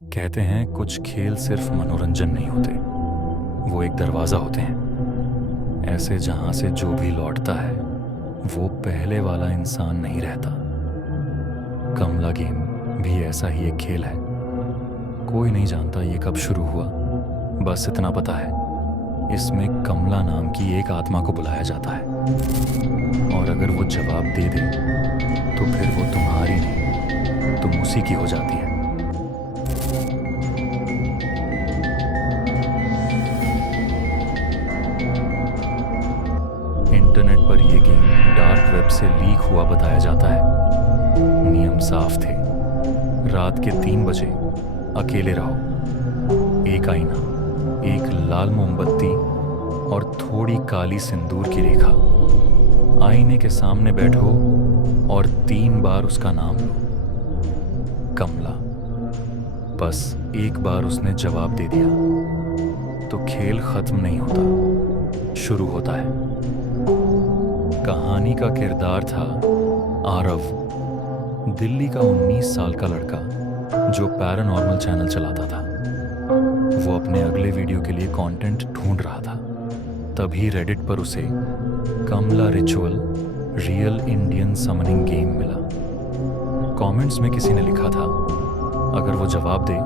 कहते हैं कुछ खेल सिर्फ मनोरंजन नहीं होते, वो एक दरवाज़ा होते हैं ऐसे जहां से जो भी लौटता है वो पहले वाला इंसान नहीं रहता। कमला गेम भी ऐसा ही एक खेल है। कोई नहीं जानता ये कब शुरू हुआ, बस इतना पता है इसमें कमला नाम की एक आत्मा को बुलाया जाता है और अगर वो जवाब दे दे तो फिर वो तुम्हारी नहीं, तुम उसी की हो जाती है। इंटरनेट पर यह गेम डार्क वेब से लीक हुआ बताया जाता है। नियम साफ थे, रात के 3 बजे अकेले रहो, एक आईना, एक लाल मोमबत्ती और थोड़ी काली सिंदूर की रेखा। आईने के सामने बैठो और 3 बार उसका नाम लो, कमला। बस एक बार उसने जवाब दे दिया तो खेल खत्म नहीं होता, शुरू होता है। कहानी का किरदार था आरव, दिल्ली का 19 साल का लड़का जो पैरानॉर्मल चैनल चलाता था। वो अपने अगले वीडियो के लिए कंटेंट ढूंढ रहा था, तभी रेडिट पर उसे Kamala ritual real Indian summoning game मिला। कमेंट्स में किसी ने लिखा था, अगर वो जवाब दे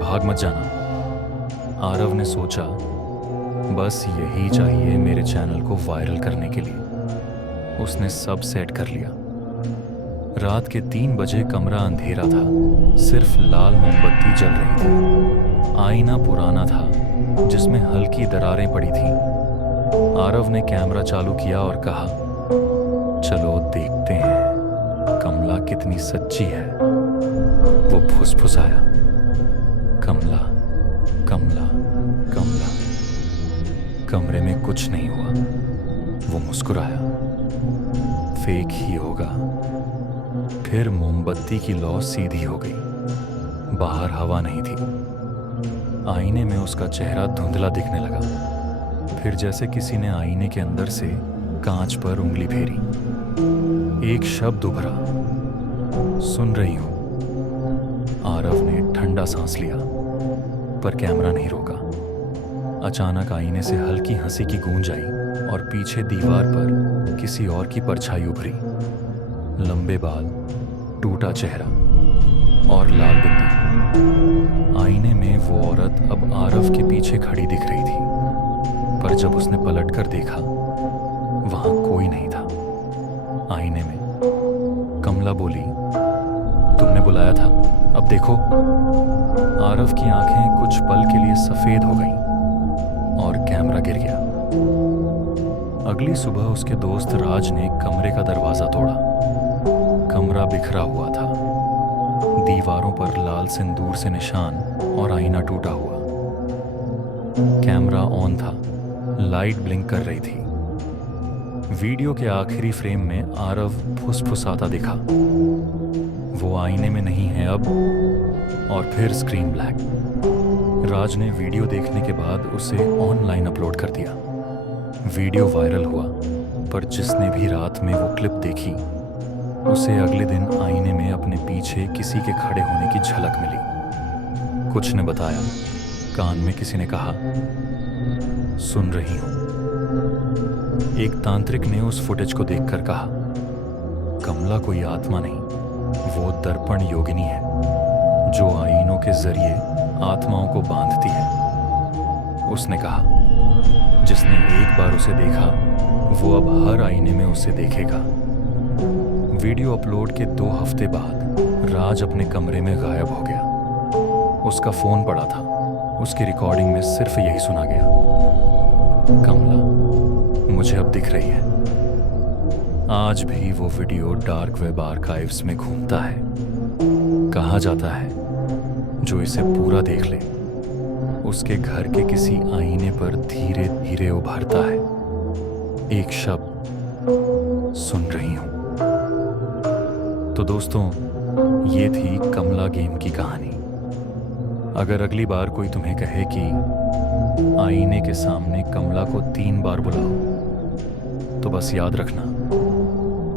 भाग मत जाना। आरव ने सोचा, बस यही चाहिए मेरे चैनल को वायरल करने के लिए। उसने सब सेट कर लिया। रात के 3 बजे कमरा अंधेरा था, सिर्फ लाल मोमबत्ती जल रही थी। आईना पुराना था जिसमें हल्की दरारें पड़ी थीं। आरव ने कैमरा चालू किया और कहा, चलो देखते हैं कमला कितनी सच्ची है। वो फुसफुसाया, कमला कमला कमला। कमरे में कुछ नहीं हुआ। वो मुस्कुराया, फेक ही होगा। फिर मोमबत्ती की लौ सीधी हो गई। बाहर हवा नहीं थी। आईने में उसका चेहरा धुंधला दिखने लगा। फिर जैसे किसी ने आईने के अंदर से कांच पर उंगली फेरी। एक शब्द उभरा, सुन रही हूं। आरव ने ठंडा सांस लिया, पर कैमरा नहीं रोका। अचानक आईने से हल्की हंसी की गूंज आई और पीछे दीवार पर किसी और की परछाई उभरी। लंबे बाल, टूटा चेहरा और लाल बिंदी। आईने में वो औरत अब आरव के पीछे खड़ी दिख रही थी, पर जब उसने पलटकर देखा वहां कोई नहीं था। आईने में कमला बोली, तुमने बुलाया था, अब देखो। आरव की आंखें कुछ पल के लिए सफेद हो गईं और कैमरा गिर गया। अगली सुबह उसके दोस्त राज ने कमरे का दरवाजा तोड़ा। कमरा बिखरा हुआ था, दीवारों पर लाल सिंदूर से निशान और आईना टूटा हुआ। कैमरा ऑन था, लाइट ब्लिंक कर रही थी। वीडियो के आखिरी फ्रेम में आरव फुसफुसाता दिखा, वो आईने में नहीं है अब। और फिर स्क्रीन ब्लैक। राज ने वीडियो देखने के बाद उसे ऑनलाइन अपलोड कर दिया। वीडियो वायरल हुआ, पर जिसने भी रात में वो क्लिप देखी उसे अगले दिन आईने में अपने पीछे किसी के खड़े होने की झलक मिली। कुछ ने बताया, कान में किसी ने कहा, सुन रही हूं। एक तांत्रिक ने उस फुटेज को देखकर कहा, कमला कोई आत्मा नहीं, वो दर्पण योगिनी है जो आईनों के जरिए आत्माओं को बांधती है। उसने कहा, जिसने एक बार उसे देखा वो अब हर आईने में उसे देखेगा। वीडियो अपलोड के 2 हफ्ते बाद राज अपने कमरे में गायब हो गया। उसका फोन पड़ा था, उसकी रिकॉर्डिंग में सिर्फ यही सुना गया, कमला मुझे अब दिख रही है। आज भी वो वीडियो डार्क वेब आर्काइव्स में घूमता है। कहा जाता है, जो इसे पूरा देख ले उसके घर के किसी आईने पर धीरे धीरे उभरता है एक शब्द, सुन रही हूं। तो दोस्तों, ये थी कमला गेम की कहानी। अगर अगली बार कोई तुम्हें कहे कि आईने के सामने कमला को 3 बार बुलाओ, तो बस याद रखना,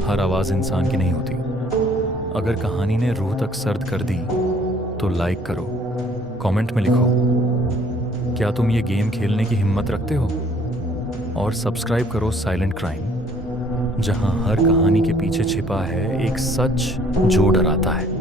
हर आवाज इंसान की नहीं होती। अगर कहानी ने रूह तक सर्द कर दी तो लाइक करो, कमेंट में लिखो, क्या तुम ये गेम खेलने की हिम्मत रखते हो? और सब्सक्राइब करो साइलेंट क्राइम, जहां हर कहानी के पीछे छिपा है एक सच जो डराता है।